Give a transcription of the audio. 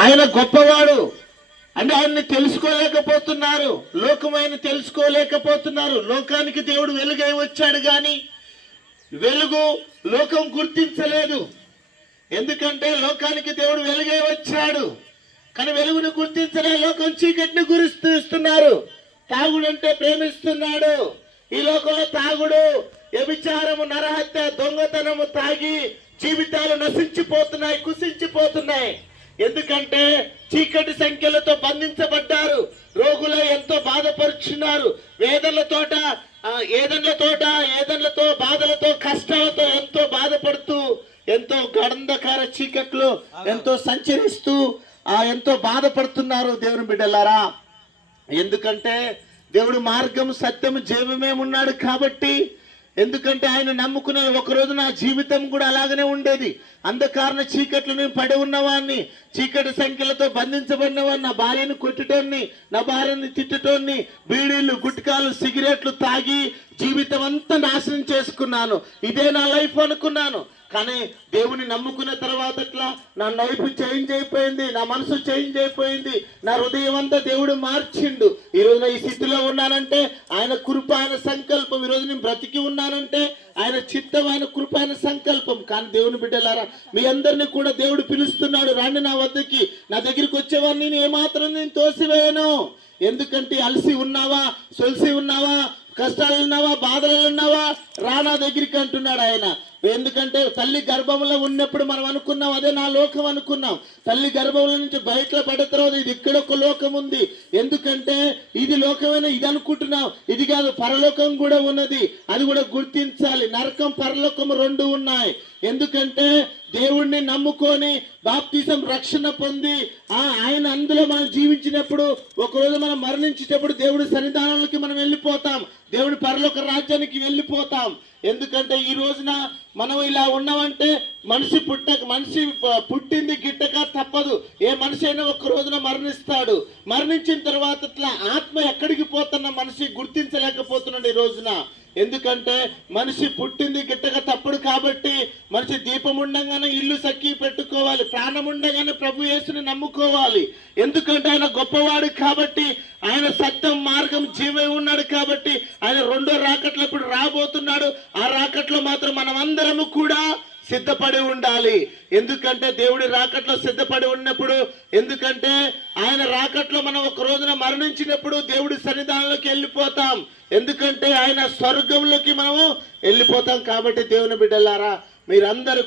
ఆయన గొప్పవాడు అంటే ఆయన్ని తెలుసుకోలేకపోతున్నారు, లోకమైన తెలుసుకోలేకపోతున్నారు. లోకానికి దేవుడు వెలుగై వచ్చాడు కానీ వెలుగు లోకం గుర్తించలేదు. ఎందుకంటే లోకానికి దేవుడు వెలుగై వచ్చాడు కానీ వెలుగును గుర్తించలే. లోకం చీకటిని గుర్తిస్తున్నారు. తాగుడంటే ప్రేమిస్తున్నాడు. ఈ లోకంలో తాగుడు, వ్యభిచారము, నరహత్య, దొంగతనము తాగి జీవితాలు నశించిపోతున్నాయి, కుసించిపోతున్నాయి. ఎందుకంటే చీకటి సంఖ్యలతో బంధించబడ్డారు. రోగులు ఎంతో బాధపరుచున్నారు. ఏదన్లతో బాధలతో కష్టాలతో ఎంతో బాధపడుతూ ఎంతో గంధకార చీకట్లో ఎంతో సంచరిస్తూ ఎంతో బాధపడుతున్నారు దేవుని బిడ్డలారా. ఎందుకంటే దేవుడు మార్గం, సత్యం, జీవమే ఉన్నాడు కాబట్టి. ఎందుకంటే ఆయన నమ్ముకునే ఒకరోజు నా జీవితం కూడా అలాగనే ఉండేది. అంధకారణ చీకట్లు నేను పడి ఉన్నవాడిని, చీకటి సంఖ్యలతో బంధించబడిన వాడిని, నా భార్యను కొట్టటోన్ని, నా భార్యని తిట్టటోన్ని, బీడీలు, గుట్కాలు, సిగరెట్లు తాగి జీవితం అంతా నాశనం చేసుకున్నాను. ఇదే నా లైఫ్ అనుకున్నాను. కానీ దేవుని నమ్ముకున్న తర్వాత నా లైఫ్ చేంజ్ అయిపోయింది, నా మనసు చేంజ్ అయిపోయింది, నా హృదయం అంతా దేవుడు మార్చిండు. ఈరోజు ఈ స్థితిలో ఉన్నానంటే ఆయన కృప, ఆయన సంకల్పం. ఈరోజు నేను బ్రతికి ఉన్నానంటే ఆయన చిత్తం, ఆయన కృప, ఆయన సంకల్పం. కానీ దేవుని బిడ్డలారా, మీ అందరినీ కూడా దేవుడు పిలుస్తున్నాడు, రండి నా వద్దకి. నా దగ్గరికి వచ్చేవాడిని నేను ఏమాత్రం నేను తోసివేయను. ఎందుకంటే అలసి ఉన్నావా, సొలిసి ఉన్నావా, కష్టాలు ఉన్నావా, బాధలు ఉన్నావా, రానా దగ్గరికి అంటున్నాడు ఆయన. ఎందుకంటే తల్లి గర్భంలో ఉన్నప్పుడు మనం అనుకున్నాం అదే నా లోకం అనుకున్నాం. తల్లి గర్భంలో నుంచి బయటలో పడిన తర్వాత ఇది ఇక్కడ ఒక లోకం ఉంది. ఎందుకంటే ఇది లోకమైన ఇది అనుకుంటున్నాం, ఇది కాదు, పరలోకం కూడా ఉన్నది. అది కూడా గుర్తించాలి. నరకం, పరలోకం రెండు ఉన్నాయి. ఎందుకంటే దేవుణ్ణి నమ్ముకొని బాప్తిసం, రక్షణ పొంది ఆయన అందులో మనం జీవించినప్పుడు ఒకరోజు మనం మరణించేటప్పుడు దేవుడి సన్నిధానాలకి మనం వెళ్ళిపోతాం, దేవుడి పరలోక రాజ్యానికి వెళ్ళిపోతాం. ఎందుకంటే ఈ రోజున మనం ఇలా ఉన్నామంటే మనిషి పుట్టింది గిట్టక తప్పదు. ఏ మనిషి అయినా ఒక రోజున మరణిస్తాడు. మరణించిన తర్వాత ఇట్లా ఆత్మ ఎక్కడికి పోతున్న మనిషి గుర్తించలేకపోతున్నాడు ఈ రోజున. ఎందుకంటే మనిషి పుట్టింది గిట్టక తప్పడు కాబట్టి మనిషి దీపం ఉండగానే ఇల్లు సక్కి పెట్టుకోవాలి, ప్రాణం ఉండగానే ప్రభు యేసుని నమ్ముకోవాలి. ఎందుకంటే ఆయన గొప్పవాడు కాబట్టి, ఆయన సత్యం, మార్గం, జీవం ఉన్నాడు కాబట్టి ఆయన రెండో రాకట్లో ఇప్పుడు రాబోతున్నాడు. ఆ రాకట్లో మాత్రం మనం అందరము కూడా సిద్ధపడి ఉండాలి. ఎందుకంటే దేవుడి రాకట్లో సిద్ధపడి ఉన్నప్పుడు, ఎందుకంటే ఆయన రాకట్లో మనం ఒక రోజున మరణించినప్పుడు దేవుడి సన్నిధానంలోకి వెళ్ళిపోతాం. ఎందుకంటే ఆయన స్వర్గంలోకి మనము వెళ్ళిపోతాం. కాబట్టి దేవుని బిడ్డలారా, మీరందరూ